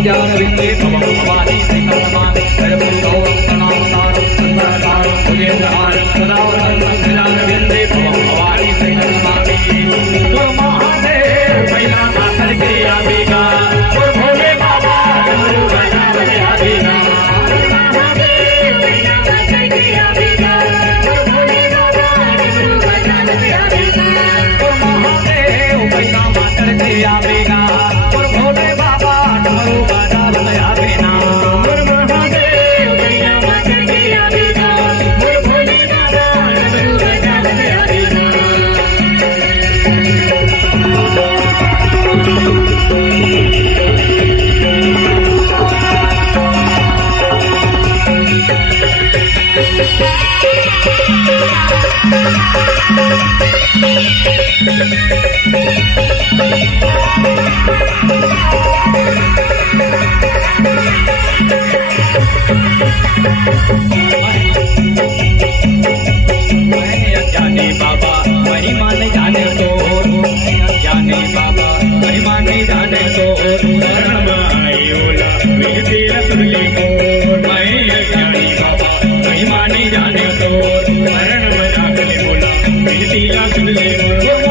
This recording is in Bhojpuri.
विद्यारविन्दे तव भवानी सहितमामि हरपुरौ प्रणामतारं संसारतारं भुजेन्द्रहारं सदा विद्यारविन्दे तव भवानी सहितमामि गुरु महादेव पहिला मातर के आवेगा गुरु भोले बाबा गुरु राजा बने आवेगा महादेव पहिला मातर के आवेगा गुरु भोले बाबा गुरु राजा बने आवेगा गुरु महादेव पहिला मातर के आवेगा गुरु भोले बाबा गुरु राजा बने आवेगा गुरु महादेव पहिला मातर के आवेगा गुरु भोले बाबा गुरु राजा बने आवेगा अज्ञानी बाबा महिमा नहीं जाने तो अज्ञानी बाबा महिमा नहीं जाने तो शरण आयोला विजय सुरली मोर मैं अज्ञानी बाबा महिमा नहीं जाने तो शरण बजा के बोला विजय सुरली मोर